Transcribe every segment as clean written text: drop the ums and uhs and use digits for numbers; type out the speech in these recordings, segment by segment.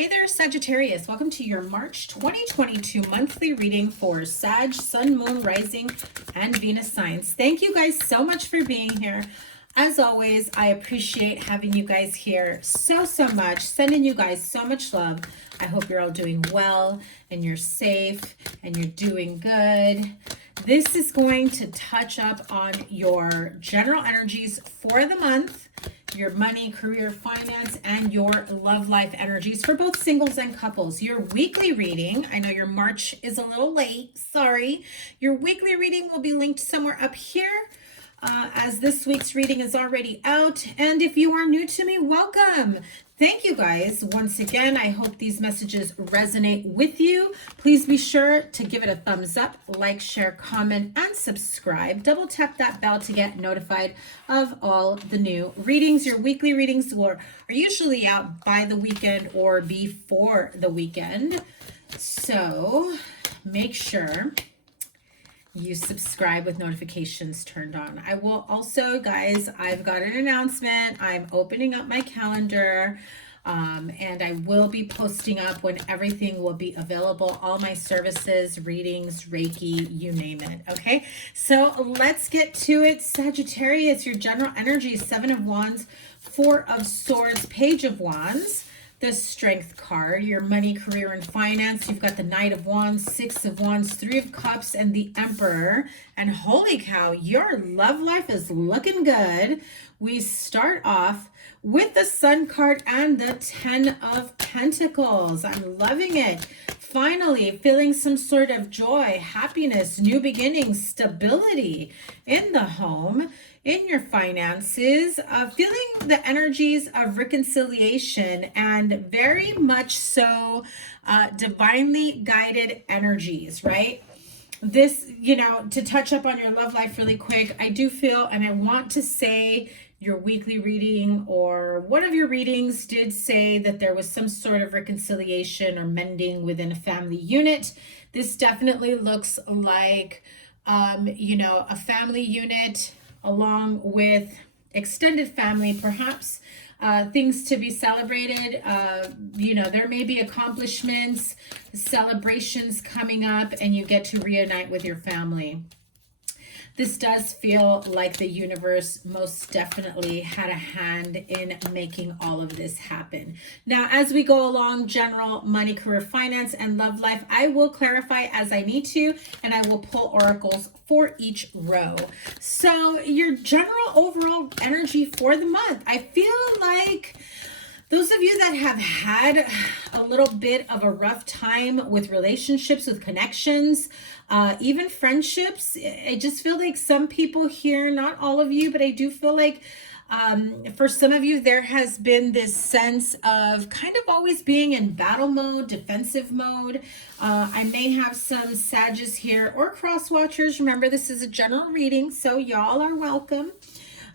Hey there, Sagittarius. Welcome to your March 2022 monthly reading for Sag, Sun, Moon, Rising, and Venus signs. Thank you guys so much for being here. As always, I appreciate having you guys here so much. Sending you guys so much love. I hope you're all doing well and you're safe and you're doing good. This is going to touch up on your general energies for the month, your money, career, finance, and your love life energies for both singles and couples. Your weekly reading, I know your March is a little late, sorry. Your weekly reading will be linked somewhere up here as this week's reading is already out. And if you are new to me, welcome. Thank you guys. Once again, I hope these messages resonate with you. Please be sure to give it a thumbs up, like, share, comment, and subscribe. Double tap that bell to get notified of all the new readings. Your weekly readings are usually out by the weekend or before the weekend. So make sure you subscribe with notifications turned on. I will also, guys, I've got an announcement. I'm opening up my calendar and I will be posting up when everything will be available. All my services, readings, Reiki, you name it. Okay, so let's get to it. Sagittarius, your general energy, 7 of Wands, 4 of Swords, Page of Wands. The Strength card, your money, career, and finance. You've got the Knight of Wands, 6 of Wands, 3 of Cups, and the Emperor. And holy cow, your love life is looking good. We start off with the Sun card and the 10 of Pentacles. I'm loving it. Finally, feeling some sort of joy, happiness, new beginnings, stability in the home, in your finances, feeling the energies of reconciliation and very much so divinely guided energies, right? This, you know, to touch up on your love life really quick, I do feel, and I want to say your weekly reading or one of your readings did say that there was some sort of reconciliation or mending within a family unit. This definitely looks like, you know, a family unit along with extended family, perhaps things to be celebrated. You know, there may be accomplishments, celebrations coming up, and you get to reunite with your family. This does feel like the universe most definitely had a hand in making all of this happen. Now, as we go along, general money, career, finance, and love life, I will clarify as I need to, and I will pull oracles for each row. So your general overall energy for the month, I feel like those of you that have had a little bit of a rough time with relationships, with connections, even friendships, I just feel like some people here, not all of you, but I do feel like for some of you, there has been this sense of kind of always being in battle mode, defensive mode. I may have some Sages here or cross watchers. Remember, this is a general reading, so y'all are welcome.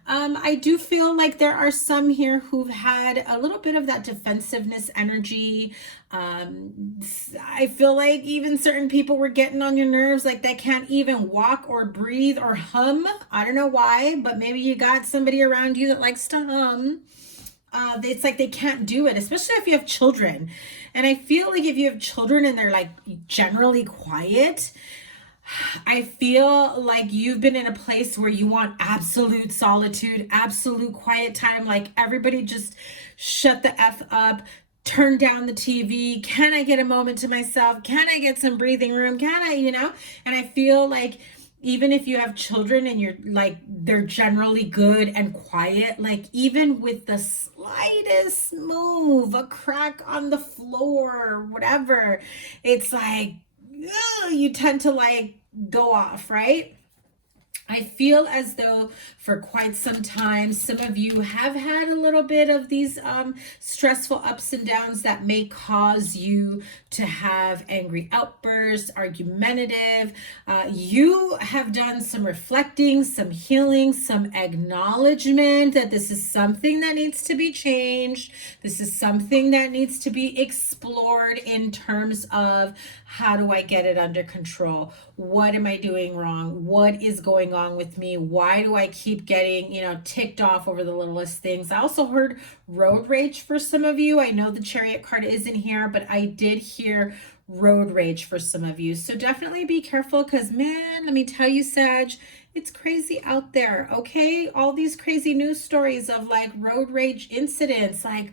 I do feel like there are some here who've had a little bit of that defensiveness energy. I feel like even certain people were getting on your nerves, like they can't even walk or breathe or hum. I don't know why, but maybe you got somebody around you that likes to hum. It's like they can't do it, especially if you have children. And I feel like if you have children and they're like generally quiet, I feel like you've been in a place where you want absolute solitude, absolute quiet time, like everybody just shut the F up, turn down the TV. Can I get a moment to myself? Can I get some breathing room? Can I, you know? And I feel like even if you have children and you're like, they're generally good and quiet, like even with the slightest move, a crack on the floor, whatever, it's like, you tend to like go off, right? I feel as though for quite some time, some of you have had a little bit of these stressful ups and downs that may cause you to have angry outbursts, argumentative. You have done some reflecting, some healing, some acknowledgement that this is something that needs to be changed. This is something that needs to be explored in terms of how do I get it under control? What am I doing wrong? What is going on with me? Why do I keep getting, you know, ticked off over the littlest things? I also heard road rage for some of you. I know the Chariot card isn't here, but I did hear road rage for some of you. So definitely be careful, because man, let me tell you, Sag, it's crazy out there, okay? All these crazy news stories of like road rage incidents, like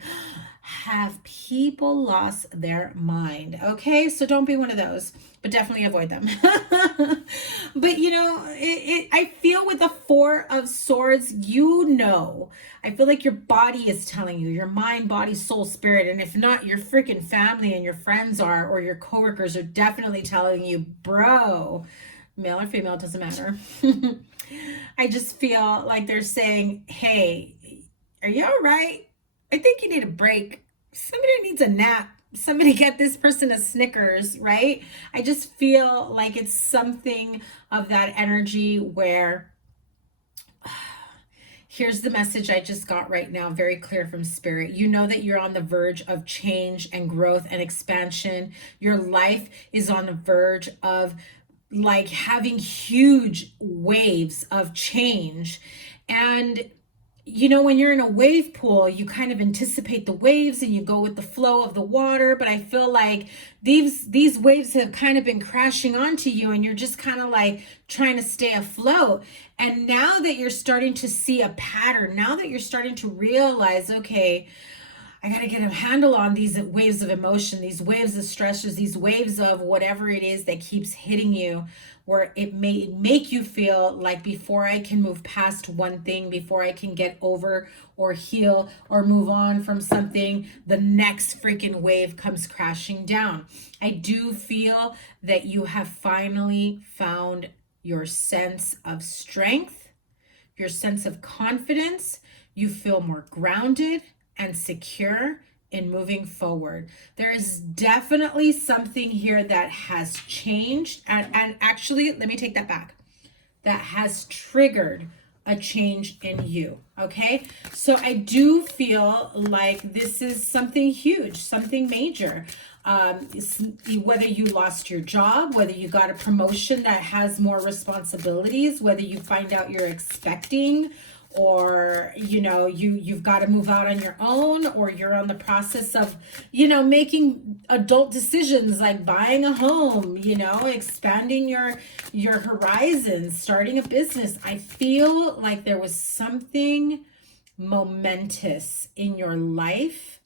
have people lost their mind, okay? So don't be one of those, but definitely avoid them. But you know, I feel with the Four of Swords, you know, I feel like your body is telling you, your mind, body, soul, spirit, and if not, your freaking family and your friends are, or your coworkers are definitely telling you, bro, male or female, doesn't matter. I just feel like they're saying, hey, are you all right? I think you need a break. Somebody needs a nap. Somebody get this person a Snickers, right? I just feel like it's something of that energy where here's the message I just got right now, very clear from Spirit. You know that you're on the verge of change and growth and expansion. Your life is on the verge of like having huge waves of change. And you know, when you're in a wave pool, you kind of anticipate the waves and you go with the flow of the water. But I feel like these waves have kind of been crashing onto you, and you're just kind of like trying to stay afloat. And now that you're starting to see a pattern, now that you're starting to realize, okay, I got to get a handle on these waves of emotion, these waves of stressors, these waves of whatever it is that keeps hitting you, where it may make you feel like before I can move past one thing, before I can get over or heal or move on from something, the next freaking wave comes crashing down. I do feel that you have finally found your sense of strength, your sense of confidence. You feel more grounded and secure in moving forward. There is definitely something here that has changed, and actually, let me take that back. That has triggered a change in you, okay? So I do feel like this is something huge, something major. Whether you lost your job, whether you got a promotion that has more responsibilities, whether you find out you're expecting, or you know you've got to move out on your own, or you're on the process of, you know, making adult decisions like buying a home, you know, expanding your horizons, starting a business. I feel like there was something momentous in your life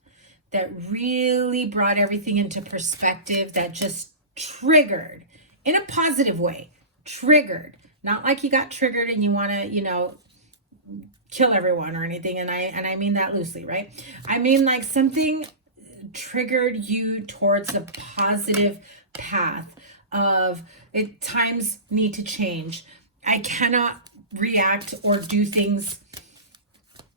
that really brought everything into perspective, that just triggered in a positive way. Triggered, not like you got triggered and you want to, you know, kill everyone or anything, and I mean that loosely, right? I mean like something triggered you towards a positive path of it. Times need to change. I cannot react or do things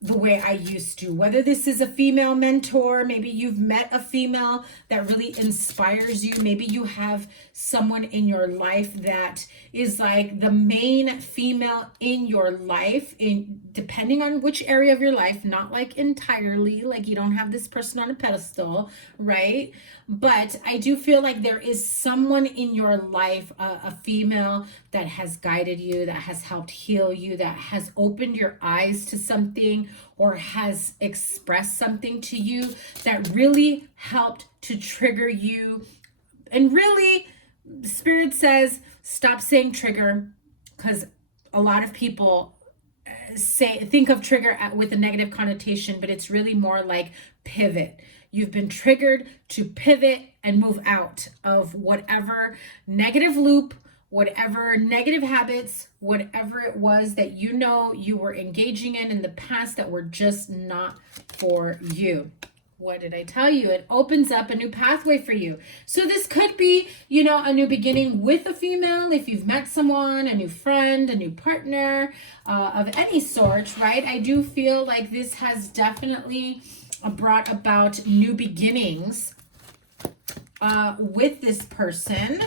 the way I used to. Whether this is a female mentor, maybe you've met a female that really inspires you. Maybe you have someone in your life that is like the main female in your life, in depending on which area of your life, not like entirely, like you don't have this person on a pedestal, right? But I do feel like there is someone in your life, a female that has guided you, that has helped heal you, that has opened your eyes to something, or has expressed something to you that really helped to trigger you. And really, Spirit says, stop saying trigger, because a lot of people think of trigger with a negative connotation, but it's really more like pivot. You've been triggered to pivot and move out of whatever negative loop, whatever negative habits, whatever it was that you know you were engaging in the past that were just not for you. What did I tell you? It opens up a new pathway for you. So this could be, you know, a new beginning with a female, if you've met someone, a new friend, a new partner of any sort, right? I do feel like this has definitely brought about new beginnings with this person.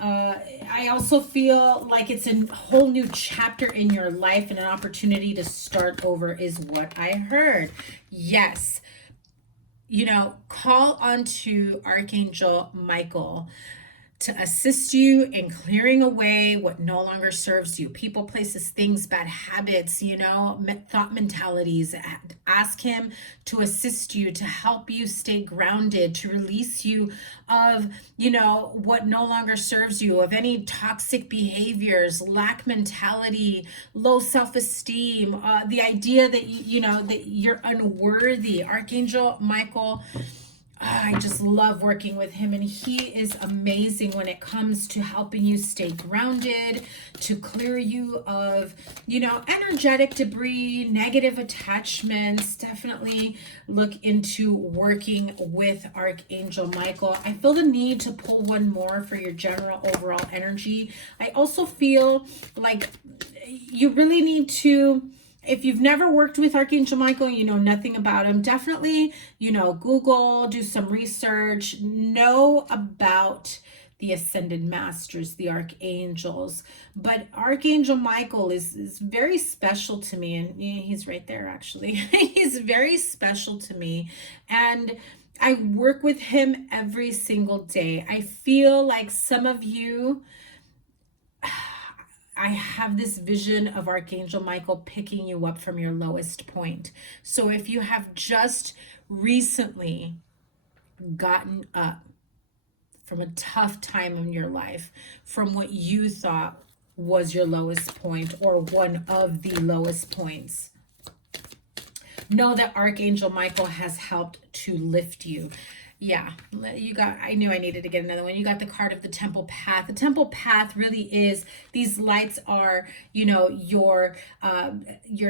I also feel like it's a whole new chapter in your life, and an opportunity to start over is what I heard. Yes. You know, call onto Archangel Michael. to assist you in clearing away what no longer serves you. People, places, things, bad habits, you know, thought mentalities. Ask him to assist you, to help you stay grounded, to release you of, you know, what no longer serves you, of any toxic behaviors, lack mentality, low self-esteem, the idea that, you know, that you're unworthy. Archangel Michael, I just love working with him, and he is amazing when it comes to helping you stay grounded, to clear you of, you know, energetic debris, negative attachments. Definitely look into working with Archangel Michael. I feel the need to pull one more for your general overall energy. I also feel like you really need to, if you've never worked with Archangel Michael, you know nothing about him, definitely, you know, Google, do some research, know about the Ascended Masters, the Archangels. But Archangel Michael is very special to me, and he's right there, actually. He's very special to me, and I work with him every single day. I feel like some of you, I have this vision of Archangel Michael picking you up from your lowest point. So if you have just recently gotten up from a tough time in your life, from what you thought was your lowest point or one of the lowest points, know that Archangel Michael has helped to lift you. Yeah, you got, I knew I needed to get another one. You got the card of the Temple Path. The Temple Path really is, these lights are, you know, your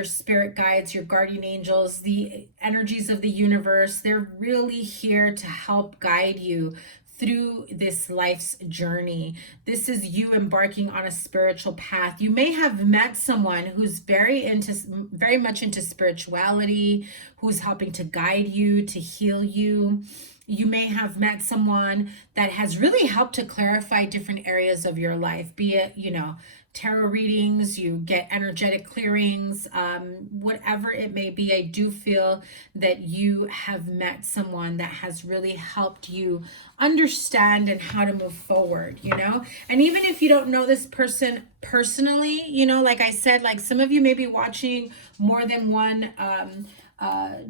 spirit guides, your guardian angels, the energies of the universe. They're really here to help guide you through this life's journey. This is you embarking on a spiritual path. You may have met someone who's very much into spirituality, who's helping to guide you, to heal you. You may have met someone that has really helped to clarify different areas of your life, be it, you know, tarot readings, you get energetic clearings, whatever it may be. I do feel that you have met someone that has really helped you understand and how to move forward, you know. And even if you don't know this person personally, you know, like I said, like some of you may be watching more than one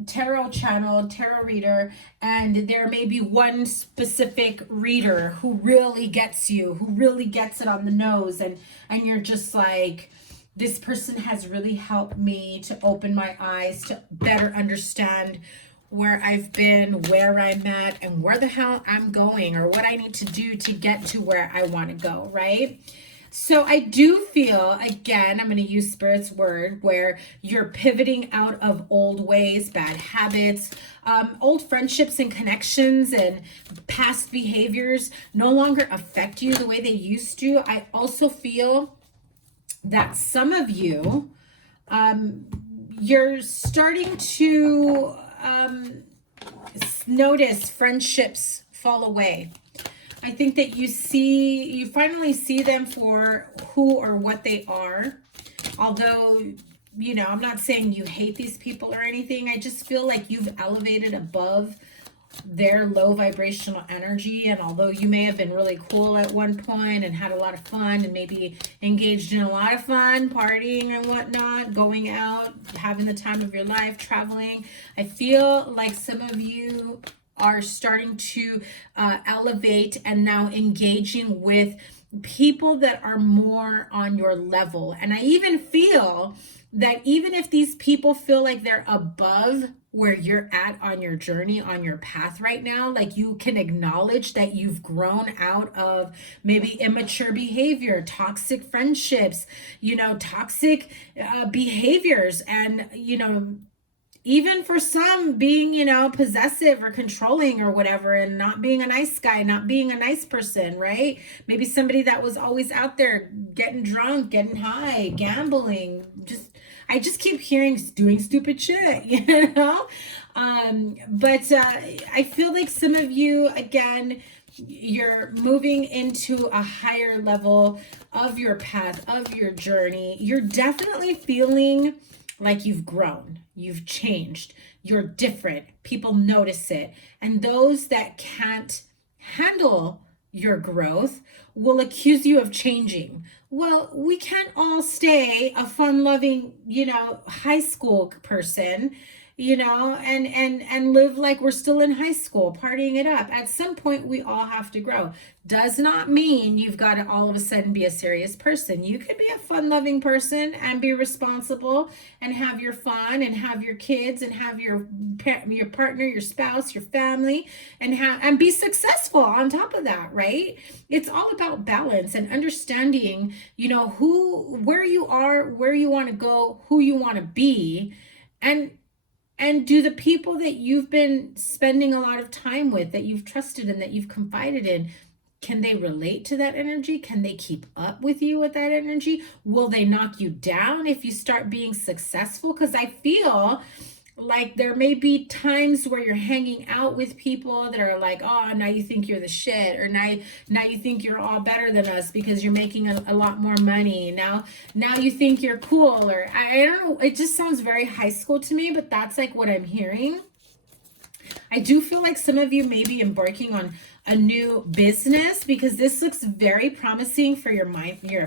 tarot channel, tarot reader, and there may be one specific reader who really gets you, who really gets it on the nose, and you're just like, this person has really helped me to open my eyes to better understand where I've been, where I'm at, and where the hell I'm going, or what I need to do to get to where I want to go, right? So I do feel, again, I'm going to use Spirit's word, where you're pivoting out of old ways, bad habits, old friendships and connections, and past behaviors no longer affect you the way they used to. I also feel that some of you, you're starting to notice friendships fall away. I think that you finally see them for who or what they are. Although, you know, I'm not saying you hate these people or anything. I just feel like you've elevated above their low vibrational energy. And although you may have been really cool at one point and had a lot of fun and maybe engaged in a lot of fun, partying and whatnot, going out, having the time of your life, traveling, I feel like some of you are starting to elevate and now engaging with people that are more on your level. And I even feel that even if these people feel like they're above where you're at on your journey, on your path right now, like you can acknowledge that you've grown out of maybe immature behavior, toxic friendships, you know, toxic behaviors, and, you know, even for some being, you know, possessive or controlling or whatever, and not being a nice guy, not being a nice person, right? Maybe somebody that was always out there getting drunk, getting high, gambling. I just keep hearing doing stupid shit, you know? But I feel like some of you, again, you're moving into a higher level of your path, of your journey. You're definitely feeling like you've grown, you've changed, you're different. People notice it. And those that can't handle your growth will accuse you of changing. Well, we can't all stay a fun-loving, high school person, and live like we're still in high school, partying it up. At some point, we all have to grow. Does not mean you've got to all of a sudden be a serious person. You could be a fun-loving person and be responsible and have your fun and have your kids and have your partner, your spouse, your family, and be successful on top of that, right? It's all about balance and understanding, where you are, where you want to go, who you want to be, and do the people that you've been spending a lot of time with, that you've trusted and that you've confided in, can they relate to that energy? Can they keep up with you with that energy? Will they knock you down if you start being successful? Because I feel like there may be times where you're hanging out with people that are like, oh, now you think you're the shit, or now you think you're all better than us because you're making a lot more money. Now you think you're cool, or I don't know. It just sounds very high school to me, but that's like what I'm hearing. I do feel like some of you may be embarking on a new business, because this looks very promising for your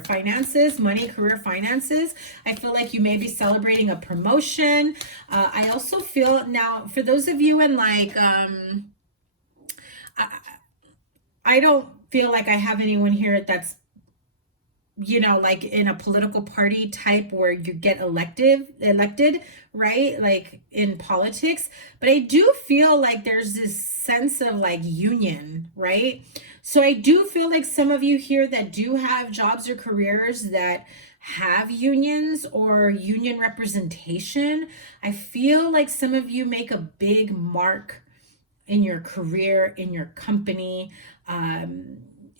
finances, money, career, finances. I feel like you may be celebrating a promotion. I also feel now, for those of you in like, I don't feel like I have anyone here that's, like in a political party type where you get elected, right? Like in politics. But I do feel like there's this sense of like union, right? So I do feel like some of you here that do have jobs or careers that have unions or union representation, I feel like some of you make a big mark in your career, in your company.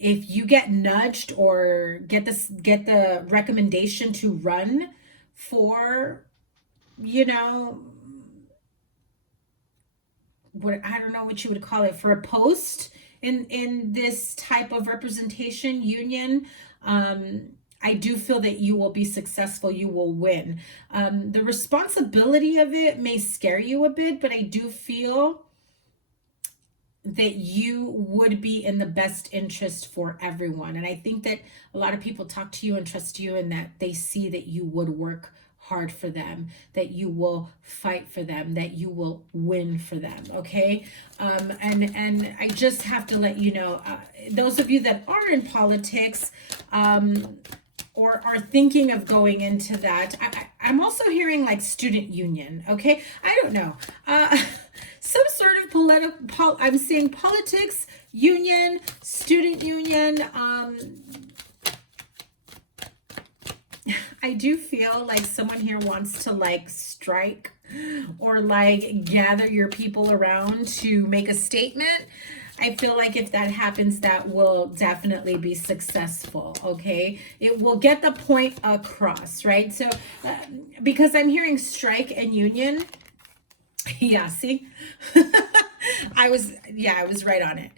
If you get nudged or get the recommendation to run for, what, I don't know what you would call it, for a post in this type of representation, union, I do feel that you will be successful. You will win. The responsibility of it may scare you a bit, but I do feel that you would be in the best interest for everyone. And I think that a lot of people talk to you and trust you, and that they see that you would work hard for them, that you will fight for them, that you will win for them. Okay. And I just have to let you know, those of you that are in politics, or are thinking of going into that, I'm also hearing like student union. Okay. I don't know. Some sort of political, I'm seeing politics, union, student union. I do feel like someone here wants to like strike or like gather your people around to make a statement. I feel like if that happens, that will definitely be successful, okay? It will get the point across, right? So, because I'm hearing strike and union. Yeah, see? I was right on it.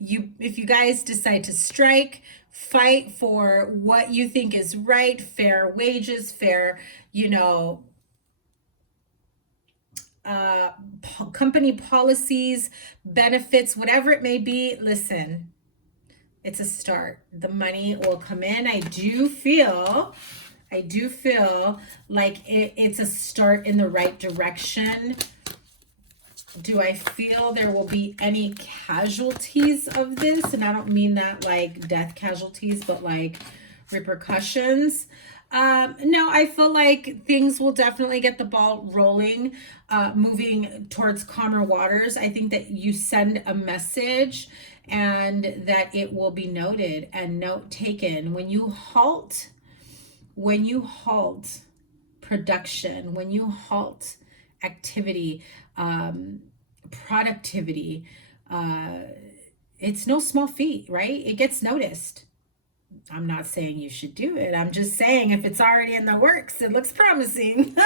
If you guys decide to strike, fight for what you think is right, fair wages, fair, company policies, benefits, whatever it may be, listen, it's a start. The money will come in. I do feel like it's a start in the right direction. Do I feel there will be any casualties of this? And I don't mean that like death casualties, but like repercussions. No, I feel like things will definitely get the ball rolling, moving towards calmer waters. I think that you send a message and that it will be noted and note taken. When you halt production, when you halt activity, productivity, it's no small feat, right? It gets noticed. I'm not saying you should do it. I'm just saying if it's already in the works, it looks promising.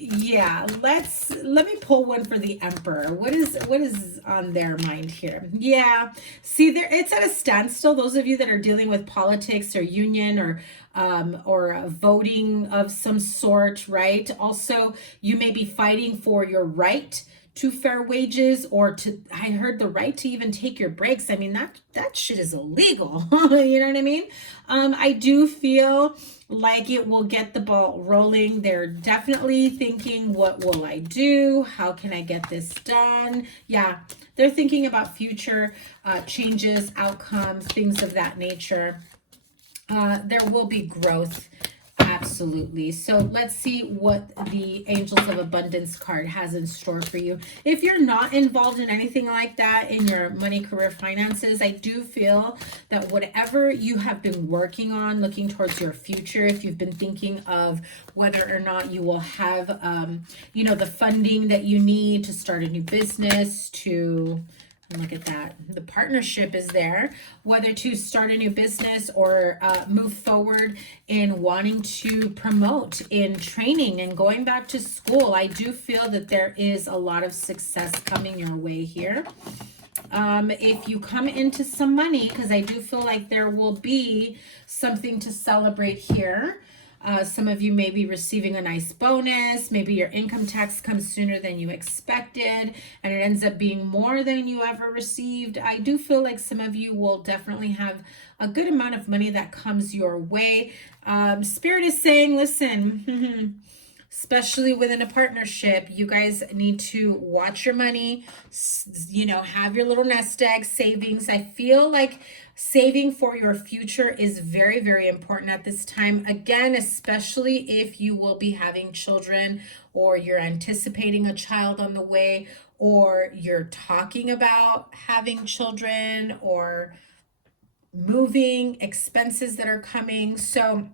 Yeah, let me pull one for the Emperor. What is on their mind here? Yeah, see there, it's at a standstill. Those of you that are dealing with politics or union or voting of some sort, right? Also, you may be fighting for your right to fair wages, or to, I heard the right to even take your breaks. I mean, that shit is illegal. You know what I mean? I do feel like it will get the ball rolling. They're definitely thinking, what will I do? How can I get this done? Yeah, they're thinking about future changes, outcomes, things of that nature. There will be growth. Absolutely. So let's see what the Angels of Abundance card has in store for you. If you're not involved in anything like that in your money, career, finances, I do feel that whatever you have been working on, looking towards your future, if you've been thinking of whether or not you will have, you know, the funding that you need to start a new business, to... And look at that. The partnership is there, whether to start a new business or move forward in wanting to promote in training and going back to school. I do feel that there is a lot of success coming your way here. If you come into some money, because I do feel like there will be something to celebrate here. Some of you may be receiving a nice bonus. Maybe your income tax comes sooner than you expected, and it ends up being more than you ever received. I do feel like some of you will definitely have a good amount of money that comes your way. Spirit is saying, listen, especially within a partnership, you guys need to watch your money, you know, have your little nest egg savings. I feel like saving for your future is very, very important at this time. Again, especially if you will be having children, or you're anticipating a child on the way, or you're talking about having children, or moving, expenses that are coming. So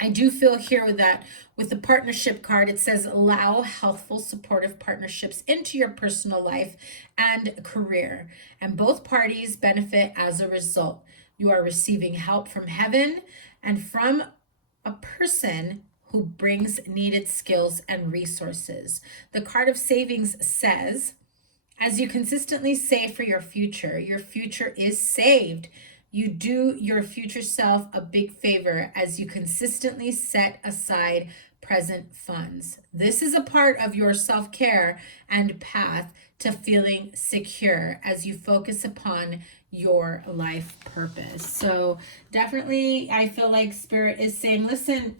I do feel here that with the partnership card, it says allow healthful, supportive partnerships into your personal life and career, and both parties benefit as a result. You are receiving help from heaven and from a person who brings needed skills and resources. The card of savings says, as you consistently save for your future is saved. You do your future self a big favor as you consistently set aside present funds. This is a part of your self-care and path to feeling secure as you focus upon your life purpose. So definitely, I feel like Spirit is saying, listen,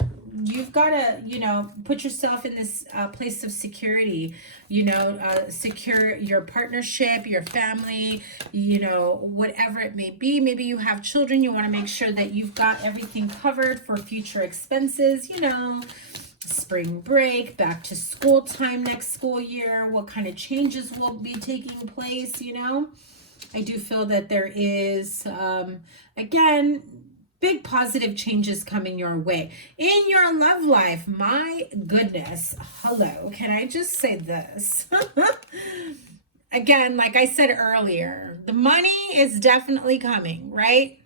you've got to, you know, put yourself in this place of security, you know, secure your partnership, your family, you know, whatever it may be. Maybe you have children. You want to make sure that you've got everything covered for future expenses, you know, spring break, back to school time next school year, what kind of changes will be taking place, you know. I do feel that there is, again, big positive changes coming your way. In your love life, my goodness, hello, can I just say this? Again, like I said earlier, the money is definitely coming, right?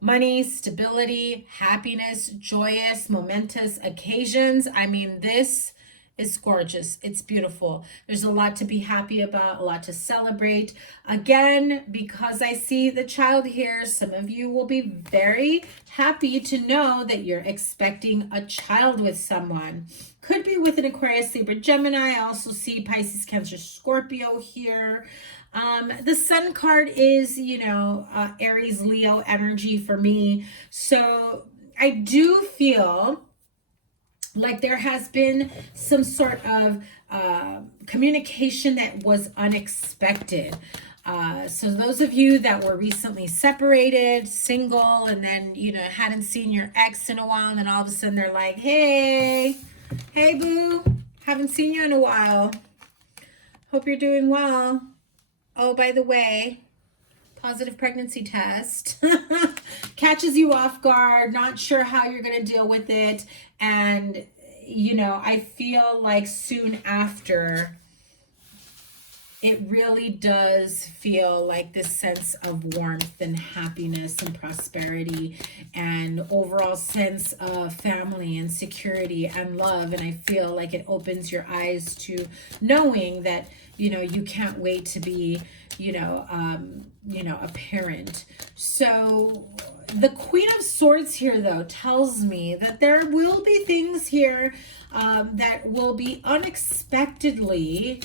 Money, stability, happiness, joyous, momentous occasions. I mean, this is gorgeous. It's beautiful. There's a lot to be happy about, a lot to celebrate. Again, because I see the child here, some of you will be very happy to know that you're expecting a child with someone. Could be with an Aquarius, Libra, Gemini. I also see Pisces, Cancer, Scorpio here. The Sun card is, you know, Aries, Leo energy for me. So I do feel like there has been some sort of communication that was unexpected. So those of you that were recently separated, single, and then, you know, hadn't seen your ex in a while, and then all of a sudden they're like, hey boo, haven't seen you in a while. Hope you're doing well. Oh, by the way, positive pregnancy test catches you off guard, not sure how you're going to deal with it. And, you know, I feel like soon after, it really does feel like this sense of warmth and happiness and prosperity and overall sense of family and security and love. And I feel like it opens your eyes to knowing that, you know, you can't wait to be, you know, a parent. So the Queen of Swords here, though, tells me that there will be things here that will be unexpectedly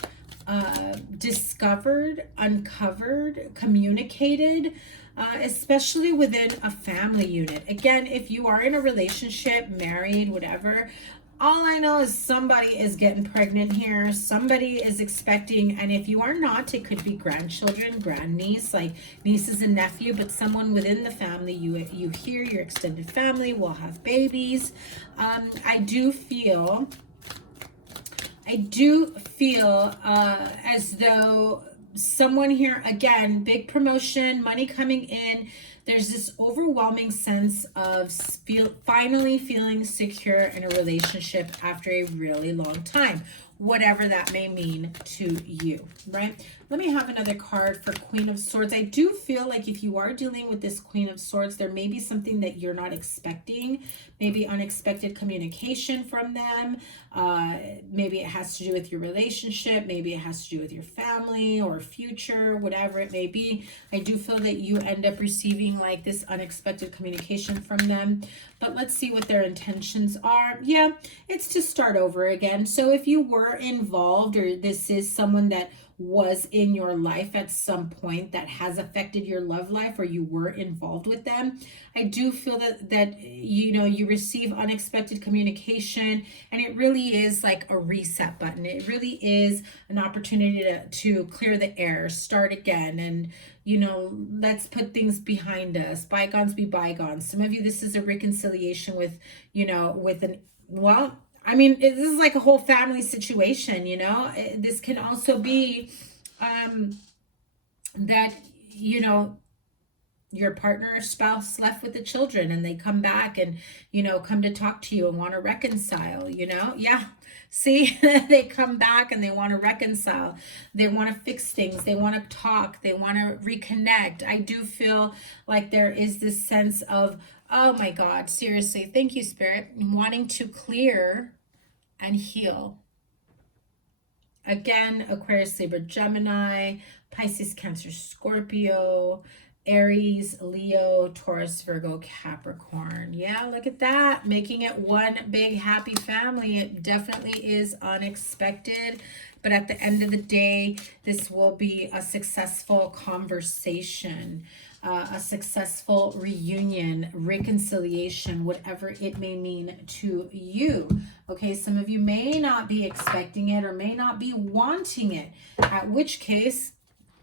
discovered, uncovered, communicated, especially within a family unit. Again, if you are in a relationship, married, whatever, all I know is somebody is getting pregnant here. Somebody is expecting, and if you are not, it could be grandchildren, grandniece, like nieces and nephew, but someone within the family, you hear your extended family will have babies. I do feel as though someone here, again, big promotion, money coming in. There's this overwhelming sense of finally feeling secure in a relationship after a really long time, whatever that may mean to you, right? Let me have another card for Queen of Swords. I do feel like if you are dealing with this Queen of Swords, there may be something that you're not expecting, maybe unexpected communication from them. Maybe it has to do with your relationship. Maybe it has to do with your family or future, whatever it may be. I do feel that you end up receiving like this unexpected communication from them. But let's see what their intentions are. Yeah, it's to start over again. So if you were involved, or this is someone that was in your life at some point that has affected your love life, or you were involved with them, I do feel that you know, you receive unexpected communication, and it really is like a reset button. It really is an opportunity to clear the air, start again, and you know, let's put things behind us. Bygones be bygones. Some of you, this is a reconciliation with, you know, with an, well, I mean, this is like a whole family situation, you know. This can also be that, you know, your partner or spouse left with the children and they come back and, you know, come to talk to you and want to reconcile, you know. Yeah, see, they come back and they want to reconcile. They want to fix things. They want to talk. They want to reconnect. I do feel like there is this sense of, oh my God, seriously, thank you, Spirit, wanting to clear and heal. Again, Aquarius, Libra, Gemini, Pisces, Cancer, Scorpio, Aries, Leo, Taurus, Virgo, Capricorn. Yeah, look at that. Making it one big happy family. It definitely is unexpected. But at the end of the day, this will be a successful conversation, a successful reunion, reconciliation, whatever it may mean to you. Okay, some of you may not be expecting it or may not be wanting it, at which case,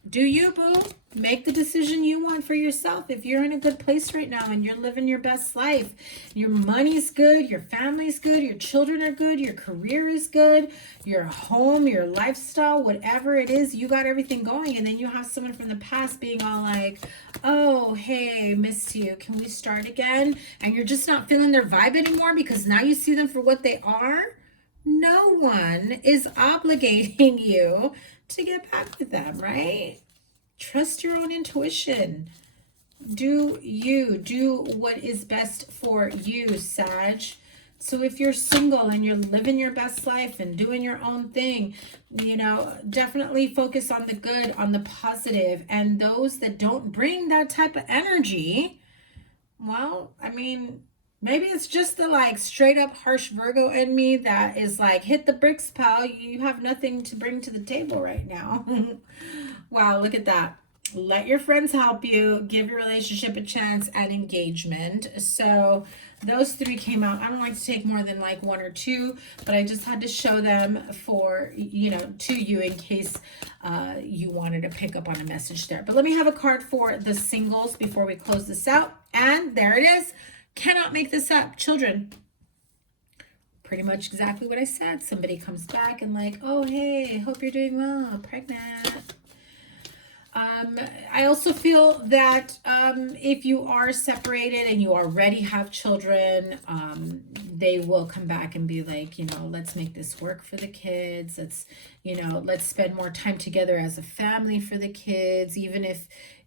do you, boo? Make the decision you want for yourself. If you're in a good place right now and you're living your best life, your money's good, your family's good, your children are good, your career is good, your home, your lifestyle, whatever it is, you got everything going. And then you have someone from the past being all like, oh, hey, missed you. Can we start again? And you're just not feeling their vibe anymore because now you see them for what they are. No one is obligating you to get back with them, right? Trust your own intuition. Do you. Do what is best for you, Sag. So if you're single and you're living your best life and doing your own thing, you know, definitely focus on the good, on the positive. And those that don't bring that type of energy, well, I mean, maybe it's just the like straight up harsh Virgo in me that is like, hit the bricks, pal. You have nothing to bring to the table right now. Wow, look at that. Let your friends help you. Give your relationship a chance at engagement. So those three came out. I don't like to take more than like one or two, but I just had to show them for, you know, to you in case you wanted to pick up on a message there. But let me have a card for the singles before we close this out. And there it is. Cannot make this up. Children. Pretty much exactly what I said. Somebody comes back and like, oh, hey, hope you're doing well. Pregnant. I also feel that if you are separated and you already have children, they will come back and be like, you know, let's make this work for the kids. Let's, you know, let's spend more time together as a family for the kids. Even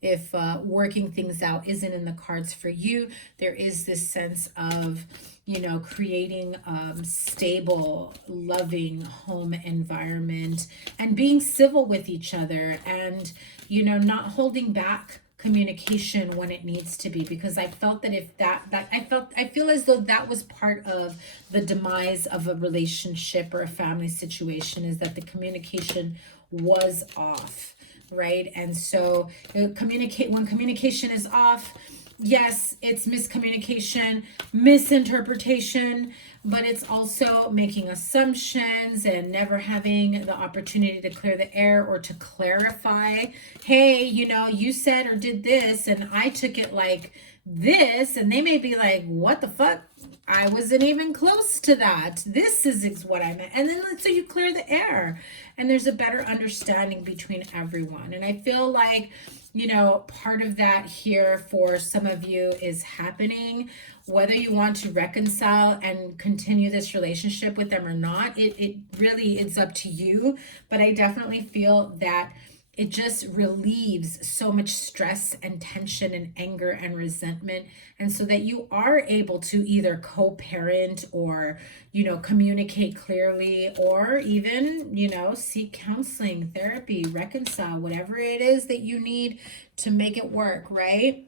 if working things out isn't in the cards for you, there is this sense of, you know, creating stable, loving home environment and being civil with each other, and, you know, not holding back communication when it needs to be, because I felt that if I feel as though that was part of the demise of a relationship or a family situation, is that the communication was off, right? And so when communication is off, yes, it's miscommunication, misinterpretation, but it's also making assumptions and never having the opportunity to clear the air or to clarify. Hey, you know, you said or did this and I took it like this, and they may be like, what the fuck? I wasn't even close to that. This is what I meant. And then so you clear the air and there's a better understanding between everyone. And I feel like, you know, part of that here for some of you is happening. Whether you want to reconcile and continue this relationship with them or not, it really is up to you. But I definitely feel that it just relieves so much stress and tension and anger and resentment. And so that you are able to either co-parent or, you know, communicate clearly, or even, you know, seek counseling, therapy, reconcile, whatever it is that you need to make it work, right?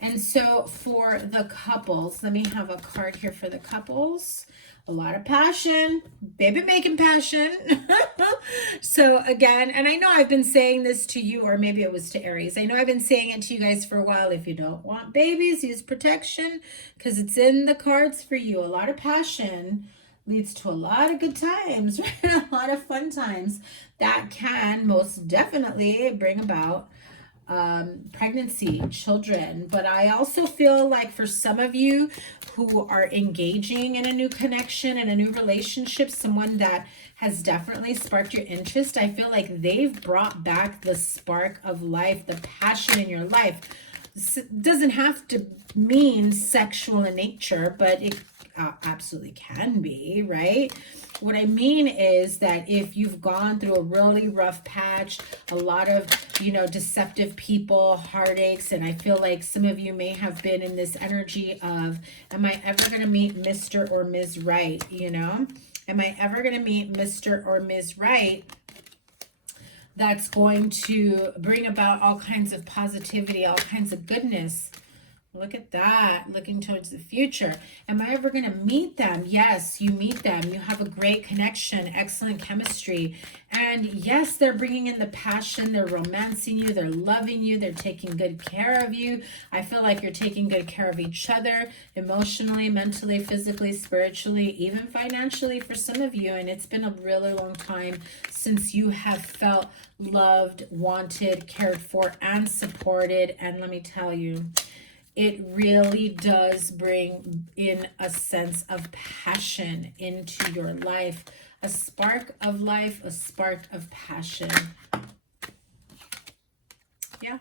And so for the couples, let me have a card here for the couples. A lot of passion, baby making passion. So again, and I know I've been saying this to you, or maybe it was to Aries. I know I've been saying it to you guys for a while. If you don't want babies, use protection, because it's in the cards for you. A lot of passion leads to a lot of good times, right? A lot of fun times that can most definitely bring about pregnancy, children. But I also feel like for some of you who are engaging in a new connection and a new relationship, someone that has definitely sparked your interest, I feel like they've brought back the spark of life, the passion in your life. Doesn't have to mean sexual in nature, but it absolutely can be, right? What I mean is that if you've gone through a really rough patch, a lot of, you know, deceptive people, heartaches, and I feel like some of you may have been in this energy of, am I ever going to meet Mr. or Ms. Right? You know, am I ever going to meet Mr. or Ms. Right? That's going to bring about all kinds of positivity, all kinds of goodness. Look at that, looking towards the future. Am I ever going to meet them? Yes, you meet them. You have a great connection, excellent chemistry. And yes, they're bringing in the passion. They're romancing you. They're loving you. They're taking good care of you. I feel like you're taking good care of each other, emotionally, mentally, physically, spiritually, even financially for some of you. And it's been a really long time since you have felt loved, wanted, cared for, and supported. And let me tell you, it really does bring in a sense of passion into your life. A spark of life, a spark of passion. Yeah.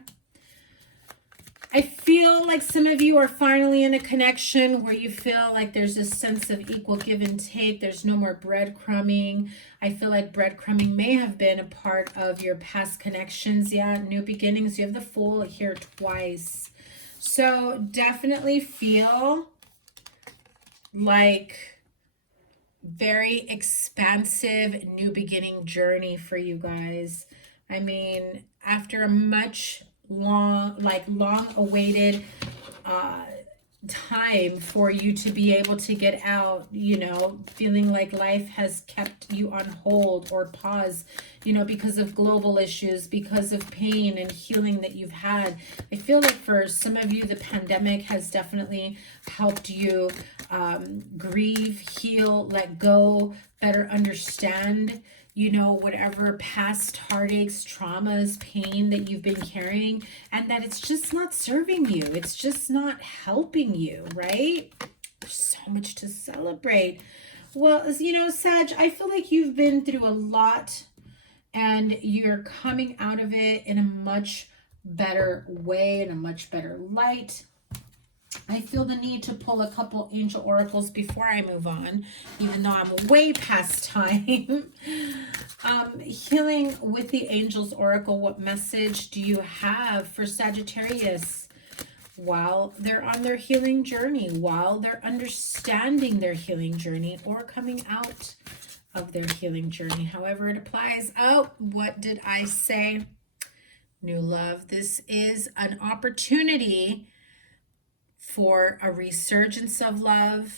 I feel like some of you are finally in a connection where you feel like there's a sense of equal give and take. There's no more breadcrumbing. I feel like breadcrumbing may have been a part of your past connections. Yeah, new beginnings. You have the Fool here twice. So definitely feel like very expansive new beginning journey for you guys. I mean, after a much long awaited time for you to be able to get out, you know, feeling like life has kept you on hold or pause, you know, because of global issues, because of pain and healing that you've had. I feel like for some of you, the pandemic has definitely helped you grieve, heal, let go, better understand, you know, whatever past heartaches, traumas, pain that you've been carrying, and that it's just not serving you. It's just not helping you, right? There's so much to celebrate. Well, you know, Sag, I feel like you've been through a lot, and you're coming out of it in a much better way, in a much better light. I feel the need to pull a couple angel oracles before I move on, even though I'm way past time. Healing with the Angels Oracle, what message do you have for Sagittarius while they're on their healing journey, while they're understanding their healing journey, or coming out of their healing journey, however it applies? Oh, what did I say? New love. This is an opportunity for a resurgence of love,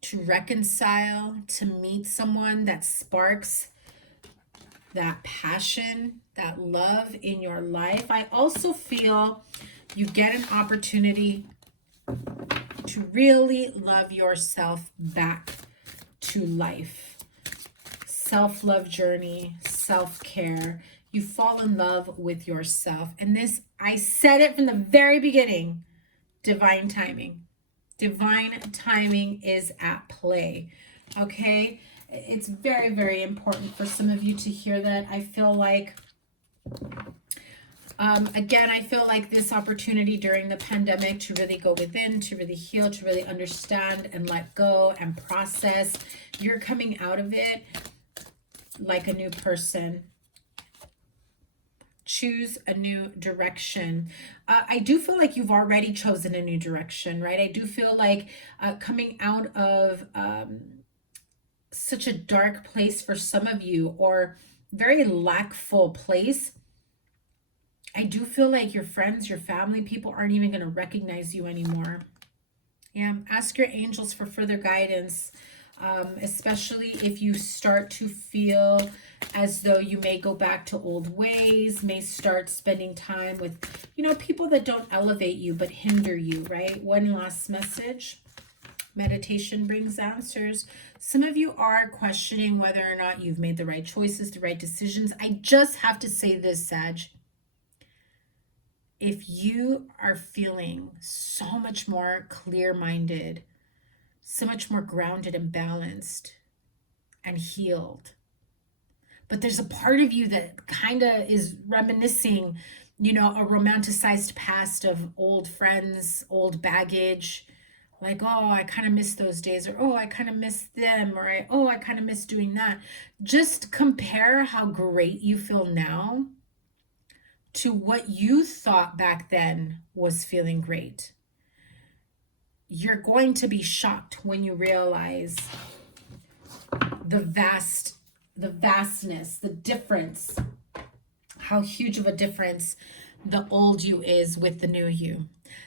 to reconcile, to meet someone that sparks that passion, that love in your life. I also feel you get an opportunity to really love yourself back to life. Self-love journey, self-care. You fall in love with yourself. And this, I said it from the very beginning, divine timing. Divine timing is at play. Okay? It's very, very important for some of you to hear that. I feel like, again, I feel like this opportunity during the pandemic to really go within, to really heal, to really understand and let go and process. You're coming out of it like a new person. Choose a new direction. I do feel like you've already chosen a new direction, right? I do feel like coming out of such a dark place for some of you, or very lackful place, I do feel like your friends, your family, people aren't even going to recognize you anymore. Yeah, ask your angels for further guidance, especially if you start to feel as though you may go back to old ways, may start spending time with, you know, people that don't elevate you but hinder you, right? One last message. Meditation brings answers. Some of you are questioning whether or not you've made the right choices, the right decisions. I just have to say this, Sag. If you are feeling so much more clear-minded, so much more grounded and balanced and healed, but there's a part of you that kind of is reminiscing, you know, a romanticized past of old friends, old baggage, like, oh, I kind of miss those days, or oh, I kind of miss them, or I kind of miss doing that. Just compare how great you feel now to what you thought back then was feeling great. You're going to be shocked when you realize the vastness, the difference, how huge of a difference the old you is with the new you.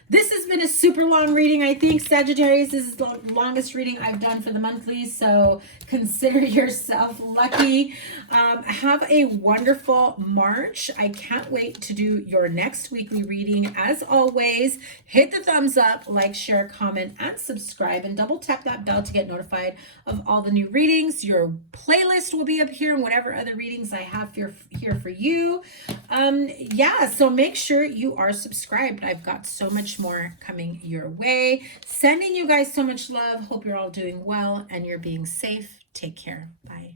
This has been a super long reading, I think, Sagittarius. This is the longest reading I've done for the monthly, so consider yourself lucky. Have a wonderful March. I can't wait to do your next weekly reading. As always, hit the thumbs up, like, share, comment, and subscribe, and double tap that bell to get notified of all the new readings. Your playlist will be up here and whatever other readings I have here for you. Yeah, so make sure you are subscribed. I've got so much more coming your way. Sending you guys so much love. Hope you're all doing well and you're being safe. Take care. Bye.